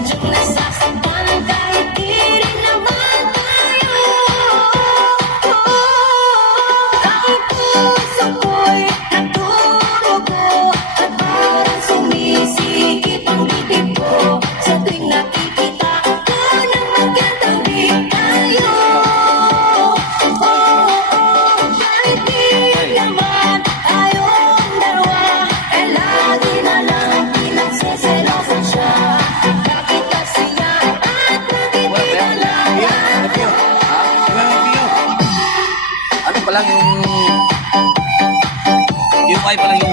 Sadyang nasasaktan kahit di rin naman tayo. Ang puso ko'y natumugo at parang sumisikip ang bibig ko sa tuwing nakikita ko na magkatabi tayo. Kahit di naman tayong dalawa, eh lagi na lang pinagseselosan siya. Bakit kasi yan at bakit di talaga? Ano pa lang yung wifi pa lang yung